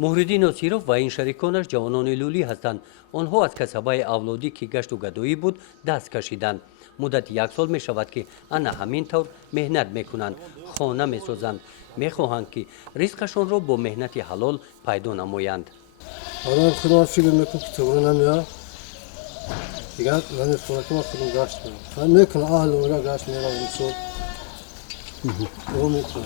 مهردین نصیرов و این شریکانش جوانان لولی هستند. آنها از کسبهای اولادی که گشت و گدایی بود دست کشیدند. مدت 1 سال می شود که آنها همین طور مهنت میکنند، خانه میسازند، میخواهند که رزقشان را با مهنت حلال پیدا نمایند. آدم خودم فکر میکنم که تو نمیاد. دیگه نمیخوام که ما خودم گشت کنم. میکنم اهل اونا گشت میرم میسوز. او میکنم.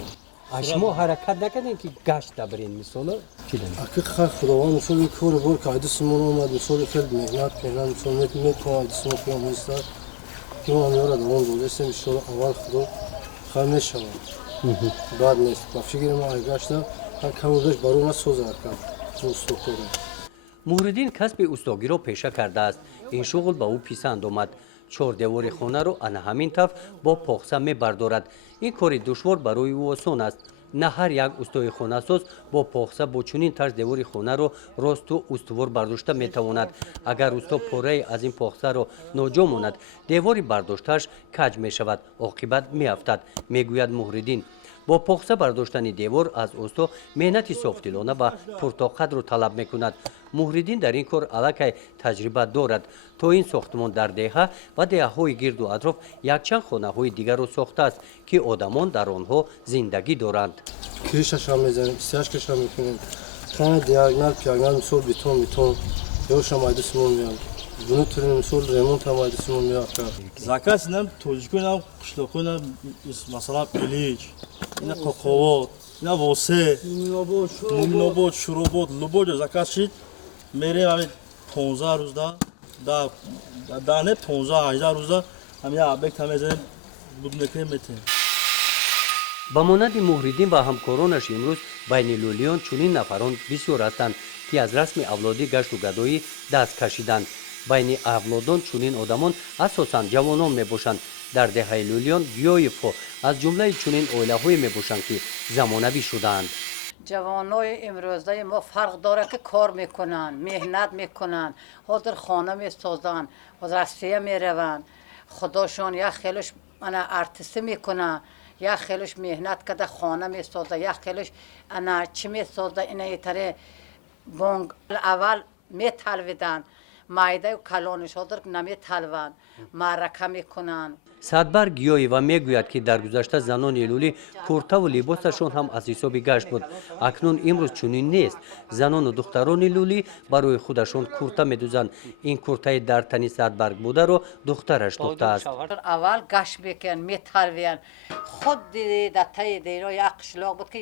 شما حرکت نکردین که گشت برین مثلا چی دارین؟ اکی خداوند مثلا کار بر که دستمون اومد مثلا خیلی مهنت کردن مثلا میکنم دستمون خیلی میستاد. که ما میاره دوام دوستیم مثلا اول خدا خیلی نشود. بعد نیست. با فکر ما گشتم کمودش برای ما سوزه کرد. دوستو کنم. مهردین کسب استاگی را پیشه کرده است. این شغل به او پسند آمد. 4 دیوار خانه را آن همین طرف با پخسه می بردارد. این کار دشوار برای او آسان است. نه هر یک استای خانه ساز با پخسه با چنین طرز دیوار خانه را راست و استوار برداشته می تواند. اگر استا پاره از این پخسه را ناجا ماند، دیواری برداشتهش کج می شود، عاقبت می افتد، می گوید مهردین. با پخسه برداشتن دیوار از استا مهنت صافدلانه و پرطاقت را طلب می کند. مهردین در این کار علاقه تجربه دارد. تا این ساختمان در دهه و دهه‌های گرد و اطراف یک چند خانه‌های دیگر را ساخته است که آدمان در آنها زندگی دارند. کریشش هم میزنیم، سیاهش هم میکنیم. خانه دیاگنال پیاگنال مثل بیتون یوش هم ایدسمون میاد. bunu türlü misal remont هم ایدسمون میاد. Zakaz nem tojiko nem qishloqo nem masalan pilich, ina qoqovot, ina vose, muminobod, shurobod, lubod zakaz shid мерем ҳамин 15 рӯзда да не 15-18 рӯзда ҳамин объект ҳамезанем буд мекунем метем. با مانند مهردین و همکارانش امروز بین لولیان چنین نفران بسیار هستند که از رسم اولادی گشت و گدایی دست کشیدند. بین اولادان چنین آدمان اساساً جوانان میباشند. در دهه لولیان گیایف از جمله چنین عائله‌های میباشند که زمانوی شدند. جوانای امروزه ما فرق داره که کار میکنن، مهنت میکنن، حاضر خانه میسازن، حاضر رسیه میرون. خداشون یا خیلیش انا ارتستی میکنن، یا خیلیش مهنت کرده خانه میسازه، یا خیلیش انا چی میسازه اینا ایتره بونگ اول میتلویدن. مایده و کلانش حاضر نمیتلون، معرکه میکنن. سعدبر گیایی و میگوید که در گذشته زنان لولی کرته و لباسشان هم از حساب گشت بود. اکنون امروز چنین نیست. زنان و دختران لولی برای خودشان کرته میدوزند. این کرته در تن سعدبرگ بوده رو دخترش دوخته است. اول گشت میکن میتلوین. خود دیده تای دیرا یک قشلاق بود که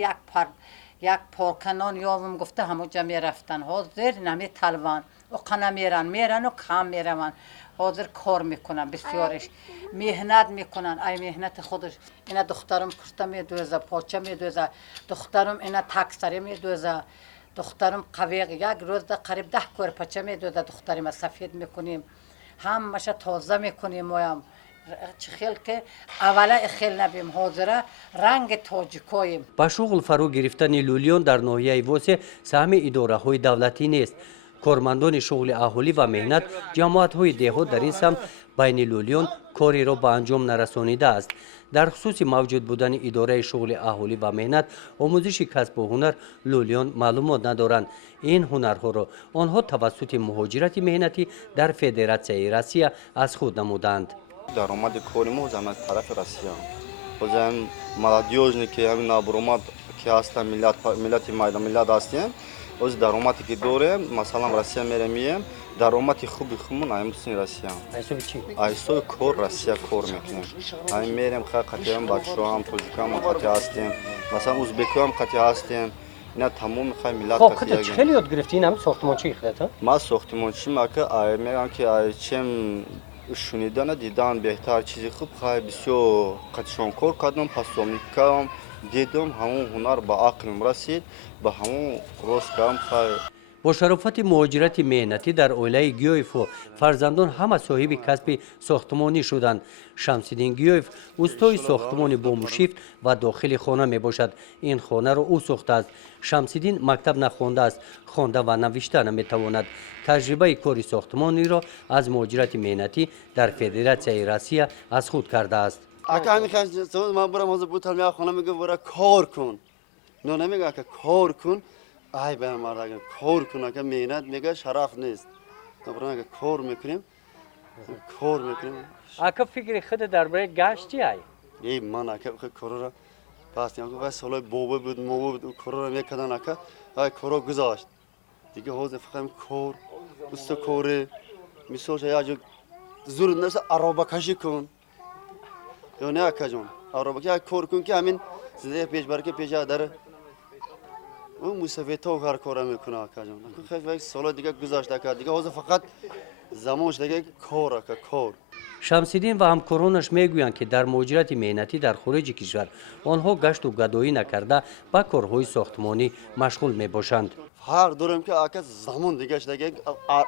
یک پارکنان یاوم گفته همونجا میرفتن. حاضر نمیتلون. و قنه میرن و کم میرون. حاضر کار میکنن بسیارش مهنت میکنن. ای مهنت خودش. اینا دخترم کرته میدوزه، پاچه میدوزه، دخترم اینا تکسری میدوزه، دخترم قویق یک روز ده قریب 10 کور پاچه میدوزه. دخترم سفید میکنیم، همش تازه میکنیم. مایم خیل که اولا خیل نبیم، حاضره رنگ تاجیکاییم. با شغل فرو گرفتن لولیان در ناحیه واسه سهم اداره های دولتی نیست. کارمندان شغل اهالی و مهنت جماعت های دهات در این سمت بین لولیان کاری را به انجام نرسانیده است. در خصوص موجود بودن اداره شغل اهالی و مهنت آموزش کسب و هنر لولیان معلومات ندارند. این هنرها را آنها توسط مهاجرت مهنتی در فدراسیای روسیه از خود نمودند. درآمد کاری ما از طرف روسیه بازم молодежный که همین نابرامد که هستن ملت ملت هستن از درآمدی که داره مثلا روسیه میریم درآمد خوبی خودمون ایمسین روسیه ایسو کار روسیه کار میکنیم همین میریم خاطرم بچه‌ام توجیکام خاطر هستیم مثلا ازبکام خاطر هستیم اینا تمام خیلی ملت خاطر چه یاد گرفتین هم ساختمانچی خودت ما ساختمانچی مکه میگم که چم شنیدن دیدن بهتر چیزی خوب خیلی بسیار قدشان کار کردم پاسومیکام دیدم همون هنر با عقلم رسید با همون روز کام خیلی. با شرافت مهاجرت مهنتی در عائله گیایف و فرزندان همه صاحب کسب ساختمانی شدند. شمس‌الدین گیایف استای ساختمان باموشیفت و داخل خانه می باشد. این خانه را او ساخته است. شمس‌الدین مکتب نخوانده است، خوانده و نوشته نمی تواند. تجربه کاری ساختمانی را از مهاجرت مهنتی در فدراسیای روسیه از خود کرده است. اگه همین خواهد من برم حاضر بودم خانه میگه برای کار کن. نه نمیگه که کار کن ای به مرد اگر کار کنه که مهنت میگه شرف نیست تو برای اگر کار میکنیم اکا فکر خود درباره گشت چی ای؟ ای من اگر کار را پس نیام که سالای بابا بود مو بود کار را میکردن اگر ای کارو گذاشت دیگه حوض فقط کار دوست کاره میسوش یا جو زور نرسه عربا کشی کن یا نه اکا جون عربا که کار کن که همین زده پیش برکه پیش داره اون مسافه تو هر کار میکنه اکا جون خیلی سال دیگه گذاشته که دیگه حوض فقط زمانش دیگه کار اکا کار شمسیدین و همکارانش میگویند که در مهاجرت مهنتی در خارج کشور آنها گشت و گدایی نکرده به کارهای ساختمانی مشغول میباشند. هر دورم که اکا زمان دیگه دیگه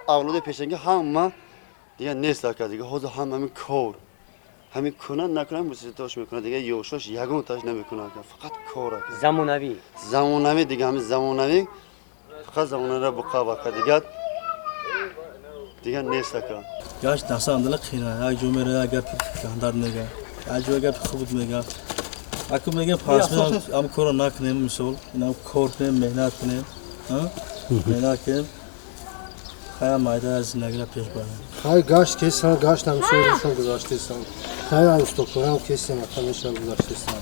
اولاد پیشنگی همه دیگه نیست اکا دیگه حوض همین کار همین کنن نکنن موسیقیش میکنه دیگه یوشش یگون تاش نمیکنه فقط کار زمانوی دیگه همین زمانوی فقط زمانوی را بقا دیگه نیست اکا گشت دست اندل خیره یک جو میره اگر گندر میگه یک جو اگر خوب میگه اکو میگه پس هم کارو نکنیم مثال اینا کار کنیم مهنت کنیم مهنت کنیم خیلی مایده از زندگی را پیش بریم خیلی گشت کسان گشت همیشه روشون گذاشتیستان خیلی استوکورم کسی همیشه گذاشتیستان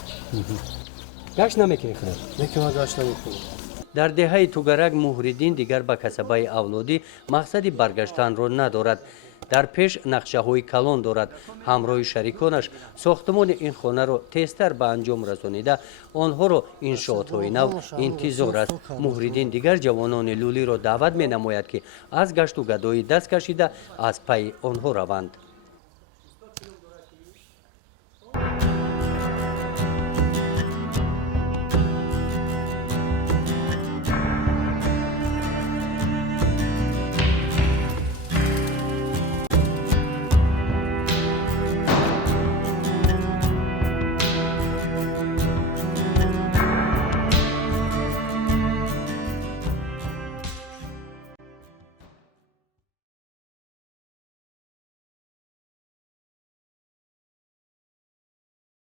گشت نمیکنی خود؟ میکنه گشت نمیکنه در دهه توگرک محریدین دیگر به کسبه اولادی مقصدی برگشتن را ندارد. در پیش نقشه های کلان دارد. همراه شریکانش ساختمان این خانه را تیزتر به انجام رسانیده آنها را انشاءات های نو انتظار است. محریدین دیگر جوانان لولی را دعوت می نماید که از گشت و گدایی دست کشیده از پی آنها روند.